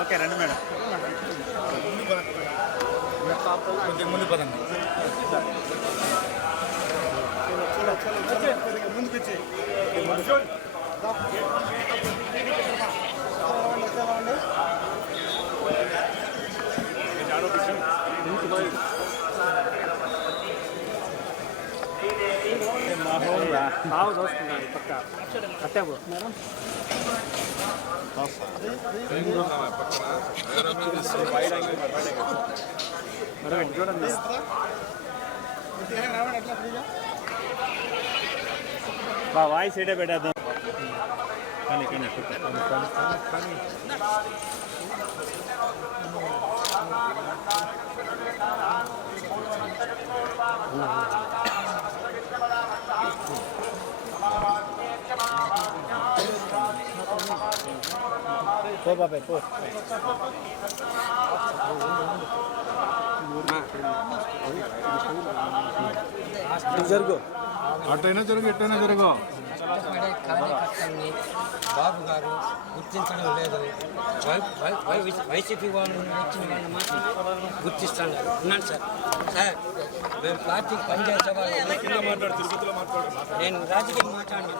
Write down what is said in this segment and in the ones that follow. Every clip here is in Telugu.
ఓకే రండి మేడం. కొంచెం ముందు పదండి. ముందుకు వచ్చి పక్క అత్తాబు చూడండి బా వాయిస్ ఏడే పెట్టేద్దాం. కానీ పో బాబాయ్ పో. జరుగు అటైనా జరుగు ఎట్టైనా జరుగు. కార్యకర్తల్ని బాబు గారు గుర్తించడం లేదు. వైసీపీ వాళ్ళు వచ్చిన వాళ్ళని మాత్రం గుర్తిస్తాను. ఉన్నాను సార్. సార్ మేము పార్టీకి పనిచేసే వాళ్ళు, నేను రాజకీయం మాట్లాడి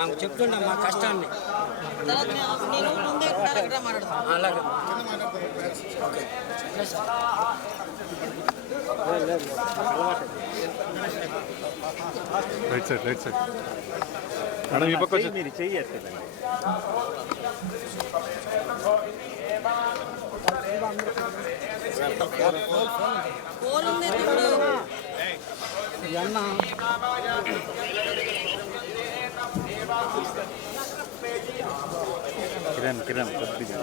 ఆమె చెప్తున్నా మా కష్టాన్ని. అలాగే right side right side madam. ఈ పక్క మీరు చెయ్యట్లేదండి. కిరణ్ కొద్దిగా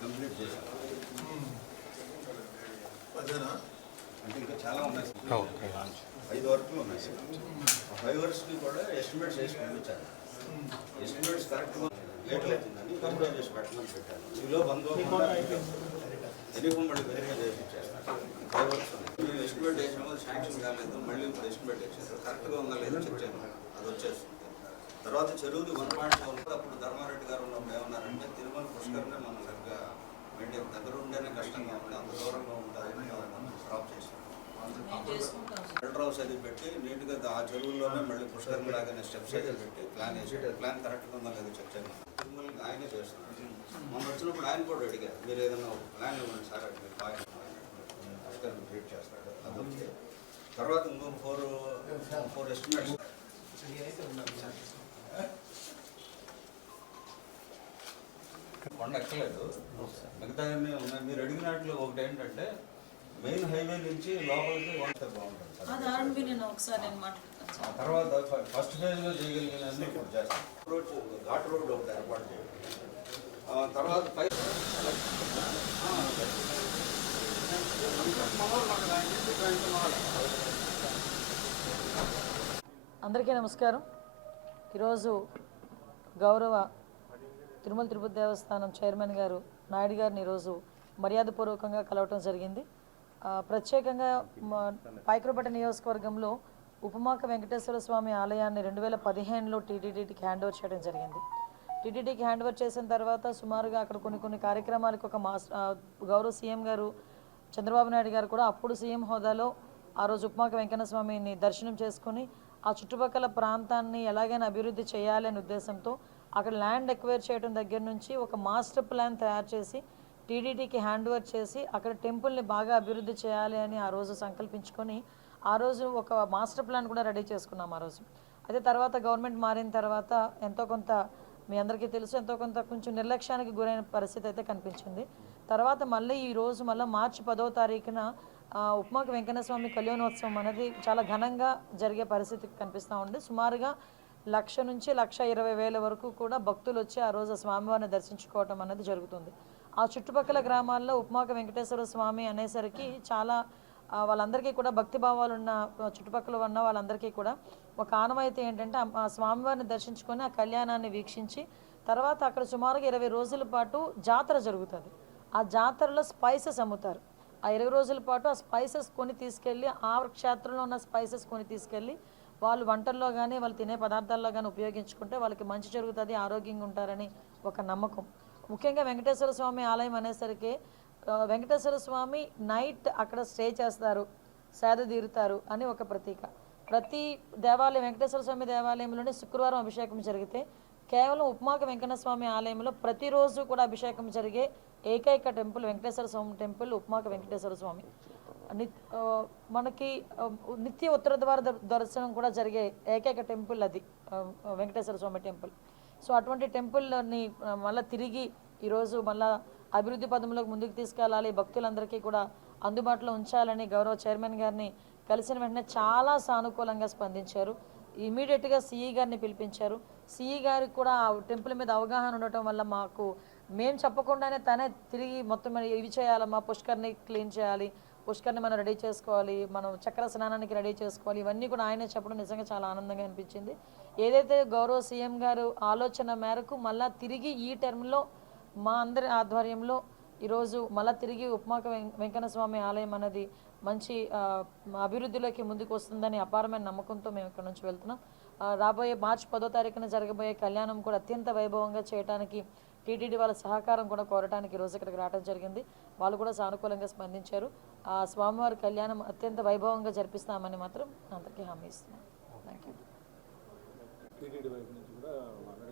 కంప్లీట్ చేశాను. అంటే ఇంకా చాలా ఉన్నాయి. 5 వర్క్లు ఉన్నాయి సార్. ఆ 5 వర్క్స్కి కూడా ఎస్టిమేట్స్ వేసి పంపించాను. ఎస్టిమేట్స్ కరెక్ట్గా లేట్ అవుతుందని కంప్లీట్ చేసి పెట్టమని పెట్టాను. ఈలో బంధువులు ఎన్నికం మళ్ళీ వెరిఫై చేసి ఇచ్చేస్తాను. 5 వర్క్స్ ఉన్నాయి. మేము ఎస్టిమేట్ వేసాము, అది శాంక్షన్ కాలేదు. మళ్ళీ ఇప్పుడు ఎస్టిమేట్ వేసారు. కరెక్ట్గా ఉందా లేదో చెక్ చేయాలి. అది వచ్చేస్తుంది. తర్వాత చెరువుది 1.7 అప్పుడు ధర్మారెడ్డి గారు ఉన్నప్పుడు ఏమన్నారంటే తిరుమల పుష్కరనే మనం సరిగ్గా మెయింటైన్ దగ్గర ఉంటేనే కష్టంగా ఉంది, అంత దూరంగా ఉంటుందని స్టాప్ చేశాం. ఫిల్టర్ హౌస్ అది పెట్టి నీట్గా ఆ చెరువుల్లోనే మళ్ళీ పుష్కరం లాగానే స్టెప్స్ అయితే పెట్టి ప్లాన్ వేసి ప్లాన్ కరెక్ట్గా ఉందా లేదో చెక్ చేయాలి. తిరుమలకి ఆయనే చేస్తున్నారు. మొన్న వచ్చినప్పుడు ఆయన కూడా అడిగారు, మీరు ఏదైనా ఒక ప్లాన్ ఇవ్వండి సార్, అది మీరు బాగా పుష్కరం ట్రీట్ చేస్తాడు. అది ఓకే. తర్వాత ఇంకొక 4 ఎస్టిమేట్స్ కొండ ఎక్కలేదు, మిగతా ఉన్నాయి. మీరు అడిగినట్లు ఒకటి ఏంటంటే మెయిన్ హైవే నుంచి లోపలికి వంట బాగుంటుంది సార్. ఆ తర్వాత ఫస్ట్ ఫేజ్లో చేయగలిగినన్ని ఇప్పుడు చేస్తాం. ఘాట్ రోడ్ ఒకటి ఏర్పాటు చేయాలి. తర్వాత అందరికీ నమస్కారం. ఈరోజు గౌరవ తిరుమల తిరుపతి దేవస్థానం చైర్మన్ గారు నాయుడు గారిని ఈరోజు మర్యాదపూర్వకంగా కలవటం జరిగింది. ప్రత్యేకంగా పాయకరపేట నియోజకవర్గంలో ఉపమాక వెంకటేశ్వర స్వామి ఆలయాన్ని 2015లో టీటీడీకి హ్యాండ్ ఓవర్ చేయడం జరిగింది. టీటీడీకి హ్యాండ్ ఓవర్ చేసిన తర్వాత సుమారుగా అక్కడ కొన్ని కార్యక్రమాలకు ఒక గౌరవ సీఎం గారు చంద్రబాబు నాయుడు గారు కూడా అప్పుడు సీఎం హోదాలో ఆ రోజు ఉపమాక వెంకన్న స్వామిని దర్శనం చేసుకుని ఆ చుట్టుపక్కల ప్రాంతాన్ని ఎలాగైనా అభివృద్ధి చేయాలి అనే ఉద్దేశంతో అక్కడ ల్యాండ్ ఎక్వైర్ చేయడం దగ్గర నుంచి ఒక మాస్టర్ ప్లాన్ తయారు చేసి టీటీడీకి హ్యాండ్ ఓవర్ చేసి అక్కడ టెంపుల్ని బాగా అభివృద్ధి చేయాలి అని ఆ రోజు సంకల్పించుకొని ఆ రోజు ఒక మాస్టర్ ప్లాన్ కూడా రెడీ చేసుకున్నాం ఆ రోజు. అయితే తర్వాత గవర్నమెంట్ మారిన తర్వాత ఎంతో కొంత మీ అందరికీ తెలుసు ఎంతో కొంత కొంచెం నిర్లక్ష్యానికి గురైన పరిస్థితి అయితే కనిపించింది. తర్వాత మళ్ళీ ఈరోజు మళ్ళీ మార్చి 10వ తారీఖున ఉప్మాక వెంకన్న స్వామి కళ్యాణోత్సవం అనేది చాలా ఘనంగా జరిగే పరిస్థితి కనిపిస్తూ ఉంది. సుమారుగా 1,00,000 నుంచి 1,20,000 వరకు కూడా భక్తులు వచ్చి ఆ రోజు స్వామివారిని దర్శించుకోవటం అనేది జరుగుతుంది. ఆ చుట్టుపక్కల గ్రామాల్లో ఉప్మాక వెంకటేశ్వర స్వామి అనేసరికి చాలా వాళ్ళందరికీ కూడా భక్తి భావాలు ఉన్న చుట్టుపక్కల ఉన్న వాళ్ళందరికీ కూడా ఒక ఆనవాయితీ ఏంటంటే ఆ స్వామివారిని దర్శించుకొని ఆ కళ్యాణాన్ని వీక్షించి తర్వాత అక్కడ సుమారుగా 20 రోజుల పాటు జాతర జరుగుతుంది. ఆ జాతరలో స్పైసెస్ అమ్ముతారు. ఆ 20 రోజుల పాటు ఆ స్పైసెస్ కొని తీసుకెళ్ళి ఆ క్షేత్రంలో ఉన్న స్పైసెస్ కొని తీసుకెళ్ళి వాళ్ళు వంటల్లో కానీ వాళ్ళు తినే పదార్థాల్లో కానీ ఉపయోగించుకుంటే వాళ్ళకి మంచి జరుగుతుంది, ఆరోగ్యంగా ఉంటారని ఒక నమ్మకం. ముఖ్యంగా వెంకటేశ్వర స్వామి ఆలయం అనేసరికి వెంకటేశ్వర స్వామి నైట్ అక్కడ స్టే చేస్తారు, సేద తీరుతారు అని ఒక ప్రతీక. ప్రతి దేవాలయం వెంకటేశ్వర స్వామి దేవాలయంలోనే శుక్రవారం అభిషేకం జరిగితే కేవలం ఉప్మాక వెంకన్న స్వామి ఆలయంలో ప్రతిరోజు కూడా అభిషేకం జరిగే ఏకైక టెంపుల్ వెంకటేశ్వర స్వామి టెంపుల్ ఉప్మాక వెంకటేశ్వర స్వామి. మనకి నిత్య ఉత్తర ద్వార దర్శనం కూడా జరిగే ఏకైక టెంపుల్ అది వెంకటేశ్వర స్వామి టెంపుల్. సో అటువంటి టెంపుల్ని మళ్ళీ తిరిగి ఈరోజు మళ్ళీ అభివృద్ధి పదంలోకి ముందుకు తీసుకెళ్ళాలి, భక్తులందరికీ కూడా అందుబాటులో ఉంచాలని గౌరవ చైర్మన్ గారిని కలిసిన వెంటనే చాలా సానుకూలంగా స్పందించారు. ఇమీడియట్గా సిఈ గారిని పిలిపించారు. సిఈ గారికి కూడా ఆ టెంపుల్ మీద అవగాహన ఉండటం వల్ల మేము చెప్పకుండానే తనే తిరిగి మొత్తం ఇవి చేయాలమ్మా, పుష్కర్ని క్లీన్ చేయాలి, పుష్కర్ని మనం రెడీ చేసుకోవాలి, మనం చక్ర స్నానానికి రెడీ చేసుకోవాలి, ఇవన్నీ కూడా ఆయనే చెప్పడం నిజంగా చాలా ఆనందంగా అనిపించింది. ఏదైతే గౌరవ సీఎం గారు ఆలోచన మేరకు మళ్ళా తిరిగి ఈ టర్మ్లో మా అందరి ఆధ్వర్యంలో ఈరోజు మళ్ళీ తిరిగి ఉప్మాక వెంకన్న స్వామి ఆలయం అనేది మంచి అభివృద్ధిలోకి ముందుకు వస్తుందని అపారమైన నమ్మకంతో మేము ఇక్కడ నుంచి వెళ్తున్నాం. రాబోయే మార్చి 10వ తారీఖున జరగబోయే కళ్యాణం కూడా అత్యంత వైభవంగా చేయడానికి టీటీడీ వాళ్ళ సహకారం కూడా కోరడానికి ఈరోజు ఇక్కడికి రావడం జరిగింది. వాళ్ళు కూడా సానుకూలంగా స్పందించారు. ఆ స్వామివారి కళ్యాణం అత్యంత వైభవంగా జరిపిస్తామని మాత్రం అందరికీ హామీ ఇస్తున్నాం. Thank you. టీటీడీ వైపు నుంచి కూడా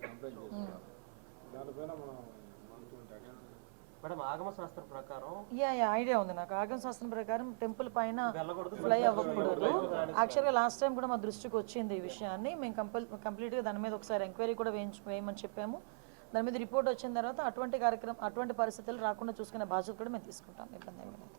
కంప్లైంట్ చేస్తున్నారు. దానిపైన మనం మేడం ఆగమ శాస్త్రం ప్రకారం ఐడియా ఉంది నాకు. ఆగమ శాస్త్రం ప్రకారం టెంపుల్ పైన ఫ్లై అవ్వకూడదు. యాక్చువల్గా లాస్ట్ టైం కూడా మా దృష్టికి వచ్చింది ఈ విషయాన్ని. మేము కంప్లీట్గా దాని మీద ఒకసారి ఎంక్వైరీ కూడా వేయమని చెప్పాము. దాని మీద రిపోర్ట్ వచ్చిన తర్వాత అటువంటి పరిస్థితులు రాకుండా చూసుకునే బాధ్యత కూడా మేము తీసుకుంటాం. ఇబ్బంది ఏమీ లేదు.